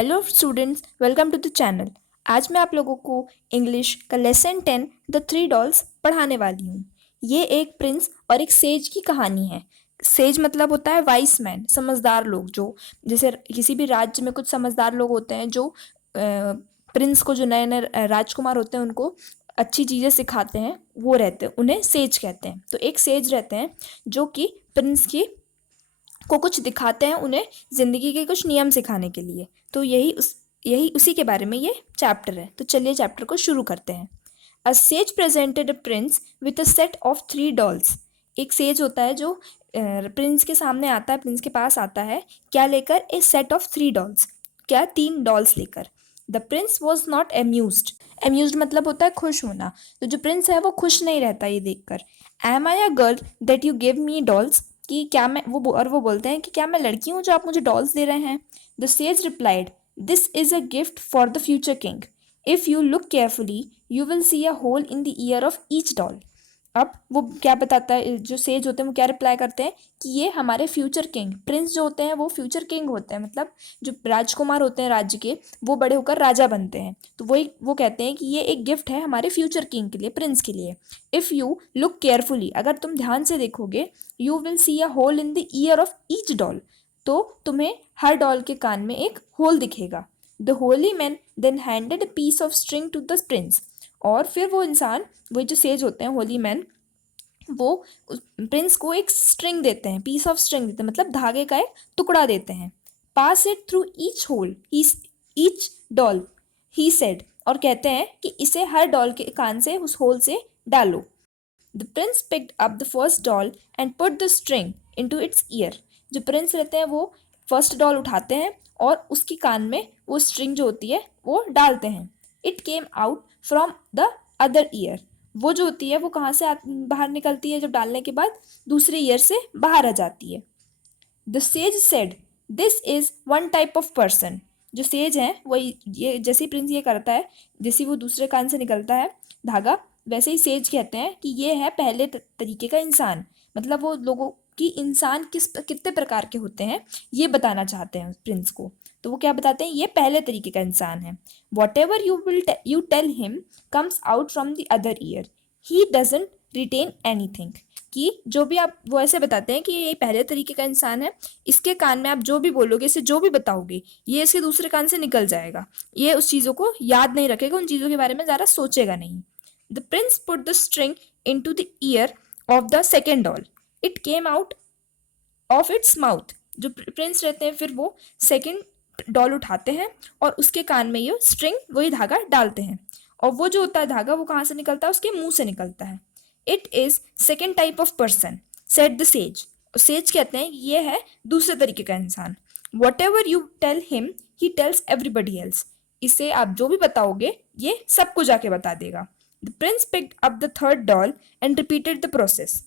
Hello students, welcome to the channel. आज मैं आप लोगों को इंग्लिश का लेसन 10 द थ्री डॉल्स पढ़ाने वाली हूँ। ये एक प्रिंस और एक सेज की कहानी है। सेज मतलब होता है वाइस मैन, समझदार लोग। जो जैसे किसी भी राज्य में कुछ समझदार लोग होते हैं जो प्रिंस को, जो नए नए राजकुमार होते हैं, उनको अच्छी चीज़ें सिखाते हैं, वो रहते हैं, उन्हें सेज कहते हैं। तो एक सेज रहते हैं जो कि प्रिंस की को कुछ दिखाते हैं, उन्हें ज़िंदगी के कुछ नियम सिखाने के लिए। तो यही उसी के बारे में ये चैप्टर है। तो चलिए चैप्टर को शुरू करते हैं। अ says presented a prince with a set of three dolls. एक सेज होता है जो प्रिंस के सामने आता है, प्रिंस के पास आता है, क्या लेकर? A set of three dolls. क्या? तीन डॉल्स लेकर। The prince was not amused. Amused मतलब होता है खुश होना। तो जो प्रिंस है वो खुश नहीं रहता ये देखकर। Am I a girl that you give me dolls. कि क्या मैं वो बोलते हैं कि क्या मैं लड़की हूँ जो आप मुझे डॉल्स दे रहे हैं? The sage replied, this is a gift for the future king. If you look carefully you will see a hole in the ear of each doll. अब वो क्या बताता है, जो सेज होते हैं वो क्या रिप्लाई करते हैं कि ये हमारे फ्यूचर किंग, प्रिंस जो होते हैं वो फ्यूचर किंग होते हैं, मतलब जो राजकुमार होते हैं राज्य के, वो बड़े होकर राजा बनते हैं। तो वो कहते हैं कि ये एक गिफ्ट है हमारे फ्यूचर किंग के लिए, प्रिंस के लिए। इफ़ यू लुक केयरफुली, अगर तुम ध्यान से देखोगे, you will see a hole in the ear of each doll, तो तुम्हें हर डॉल के कान में एक होल दिखेगा। The holy man then handed a piece of string to the prince. और फिर वो इंसान, वो जो सेज होते हैं, होली मैन, वो प्रिंस को एक स्ट्रिंग देते हैं, पीस ऑफ स्ट्रिंग देते हैं, मतलब धागे का एक टुकड़ा देते हैं। Pass it through each hole each doll, he said. और कहते हैं कि इसे हर डॉल के कान से, उस होल से डालो। The Prince picked up the first doll and put the string into its year. जो प्रिंस रहते हैं वो फर्स्ट डॉल उठाते हैं और उसके कान में वो स्ट्रिंग जो होती है वो डालते हैं। It came out from the other year. वो जो होती है वो कहाँ से बाहर निकलती है? जब डालने के बाद दूसरे ईयर से बाहर आ जाती है। The sage said, this is one type of person. जो सेज है वो ये जैसे ही प्रिंस ये करता है, जैसे ही वो दूसरे कान से निकलता है धागा, वैसे ही सेज कहते हैं कि ये है पहले तरीके का इंसान। मतलब वो लोगों की इंसान कितने प्रकार के होते हैं ये बताना चाहते हैं प्रिंस को। तो वो क्या बताते हैं? ये पहले तरीके का इंसान है। Whatever you tell him comes out from the other ear, he doesn't retain anything. कि जो भी आप, वो ऐसे बताते हैं कि ये पहले तरीके का इंसान है, इसके कान में आप जो भी बोलोगे, इसे जो भी बताओगे, ये इसके दूसरे कान से निकल जाएगा। ये उस चीज़ों को याद नहीं रखेगा, उन चीज़ों के बारे में ज़्यादा सोचेगा नहीं। The prince put the string into the ear of the second doll, it came out of its mouth. जो प्रिंस रहते हैं फिर वो सेकेंड डॉल उठाते हैं और उसके कान में ये स्ट्रिंग, वही धागा डालते हैं। और वो जो होता है धागा, वो कहाँ से निकलता है? उसके मुंह से निकलता है। It is second type of person, said the sage. Sage कहते हैं ये है दूसरे तरीके का इंसान। Whatever you tell him he tells everybody else. इसे आप जो भी बताओगे ये सबको जाके बता देगा। The Prince picked up the third doll and repeated the process.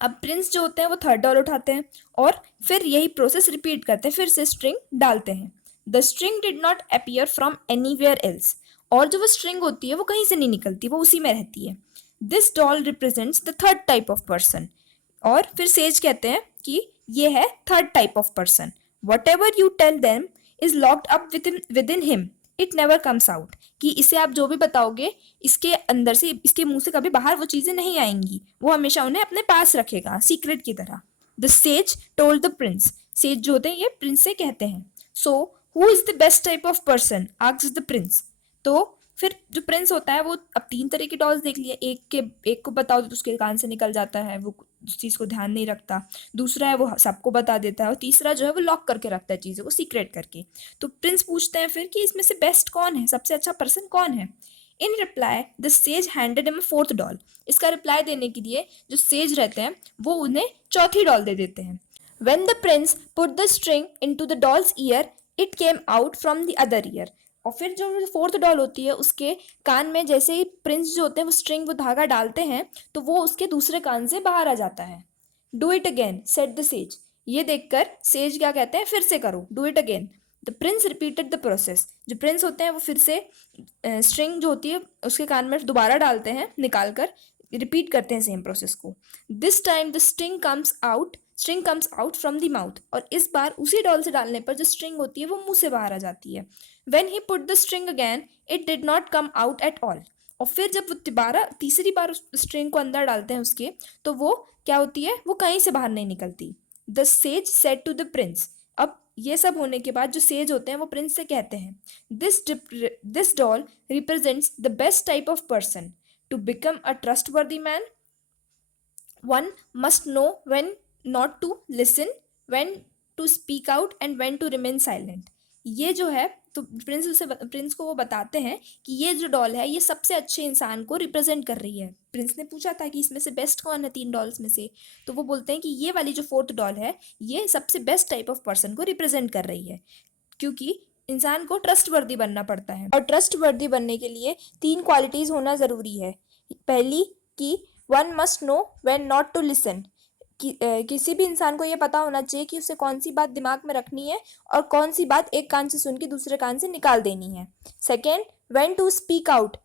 अब प्रिंस जो होते हैं वो थर्ड डॉल उठाते हैं और फिर यही प्रोसेस रिपीट करते हैं, फिर से स्ट्रिंग डालते हैं। The string did not appear from anywhere else. और जो वो स्ट्रिंग होती है वो कहीं से नहीं निकलती, वो उसी में रहती है। This doll represents the third type of person. और फिर सेज कहते हैं कि ये है third type of person. Whatever you tell them is locked up within him, it never comes out. कि इसे आप जो भी बताओगे, इसके अंदर से, इसके मुंह से कभी बाहर वो चीज़ें नहीं आएंगी, वो हमेशा उन्हें अपने पास रखेगा सीक्रेट की तरह। The sage told the Prince. Says जो होते हैं ये प्रिंस से कहते हैं। So who is the best type of person asks the Prince. तो फिर जो प्रिंस होता है वो अब तीन तरह की डॉल्स देख लिया, एक को बताओ तो उसके कान से निकल जाता है, वो उस चीज़ को ध्यान नहीं रखता। दूसरा है वो सबको बता देता है, और तीसरा जो है वो लॉक करके रखता है चीज़ों को सीक्रेट करके। तो प्रिंस पूछते हैं फिर कि इसमें से बेस्ट कौन है, सबसे अच्छा पर्सन कौन है? इन reply the sage handed him fourth doll. इसका रिप्लाई देने के लिए जो सेज रहते हैं वो उन्हें चौथी डॉल दे देते हैं। When the prince put the string into the doll's ear, it came out from the other ear. और फिर जो फोर्थ डॉल होती है उसके कान में जैसे ही प्रिंस जो होते हैं वो स्ट्रिंग, वो धागा डालते हैं, तो वो उसके दूसरे कान से बाहर आ जाता है। Do it again said the says. ये देखकर सेज क्या कहते हैं? फिर से करो, do it again. The Prince repeated the process. जो प्रिंस होते हैं वो फिर से स्ट्रिंग जो होती है उसके कान में दोबारा डालते हैं निकाल कर, रिपीट करते हैं सेम प्रोसेस को। This time the string comes out from the mouth, और इस बार उसी डॉल से डालने पर जो स्ट्रिंग होती है वो मुंह से बाहर आ जाती है। When he put the string again it did not come out at all, और फिर जब वो दोबारा तीसरी बार उस स्ट्रिंग को अंदर डालते हैं उसके, तो वो क्या होती है, वो कहीं से बाहर नहीं निकलती। The sage said to the prince, अब ये सब होने के बाद जो सेज होते हैं वो प्रिंस से कहते हैं, this doll represents the best type of person to become a trustworthy man. One must know when not to listen, when to speak out and when to remain silent। ये जो है, तो प्रिंस को वो बताते हैं कि ये जो डॉल है ये सबसे अच्छे इंसान को रिप्रेजेंट कर रही है। प्रिंस ने पूछा था कि इसमें से बेस्ट कौन है 3 डॉल्स में से, तो वो बोलते हैं कि ये वाली जो 4th डॉल है ये सबसे बेस्ट टाइप ऑफ पर्सन को रिप्रेजेंट कर रही है, क्योंकि इंसान को ट्रस्टवर्दी बनना पड़ता है, और ट्रस्टवर्दी बनने के लिए 3 क्वालिटीज होना ज़रूरी है। पहली कि one must know when not to listen, किसी भी इंसान को ये पता होना चाहिए कि उसे कौन सी बात दिमाग में रखनी है और कौन सी बात एक कान से सुन के दूसरे कान से निकाल देनी है। Second, when to speak out,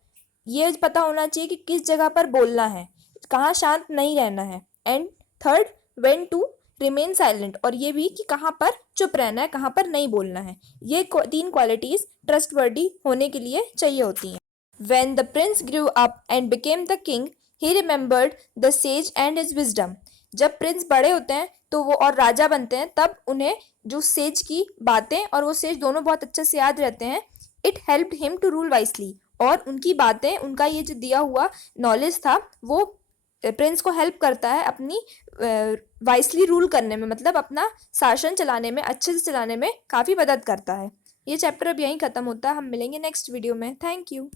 ये पता होना चाहिए कि किस जगह पर बोलना है, कहाँ शांत नहीं रहना है। And third, when to remain silent, और ये भी कि कहाँ पर चुप रहना है, कहाँ पर नहीं बोलना है। ये 3 क्वालिटीज ट्रस्टवर्दी होने के लिए चाहिए होती हैं। When the prince grew up and became the king, he remembered the sage and his wisdom। जब प्रिंस बड़े होते हैं तो वो और राजा बनते हैं, तब उन्हें जो सेज की बातें और वो सेज दोनों बहुत अच्छे से याद रहते हैं। It helped him to rule wisely, और उनकी बातें, उनका ये जो दिया हुआ नॉलेज था वो प्रिंस को हेल्प करता है अपनी वाइसली रूल करने में, मतलब अपना शासन चलाने में, अच्छे से चलाने में काफ़ी मदद करता है। ये चैप्टर अब यहीं ख़त्म होता है, हम मिलेंगे नेक्स्ट वीडियो में। Thank you.